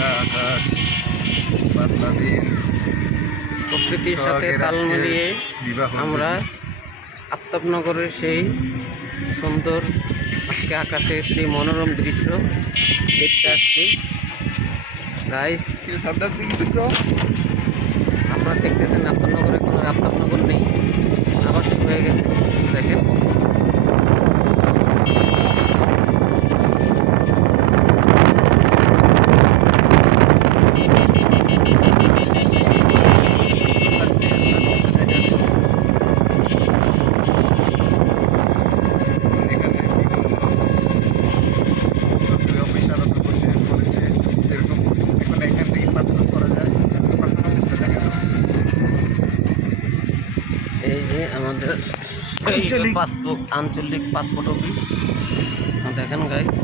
মেঘলা আকাশ পাতলা দিন প্রকৃতির সাথে তাল মিলিয়ে আমরা আফতাবনগরের সেই সুন্দর আজকে আকাশের সেই মনোরম দৃশ্য দেখতে আসছি। দিকে আপনারা দেখতেছেন আফতাবনগরে কোনো আফতাবনগর নেই। আবাসিক হয়ে গেছে দেখেন। এই যে আমাদের। পাসপোর্ট আঞ্চলিক পাসপোর্ট অফিস দেখেন গাইস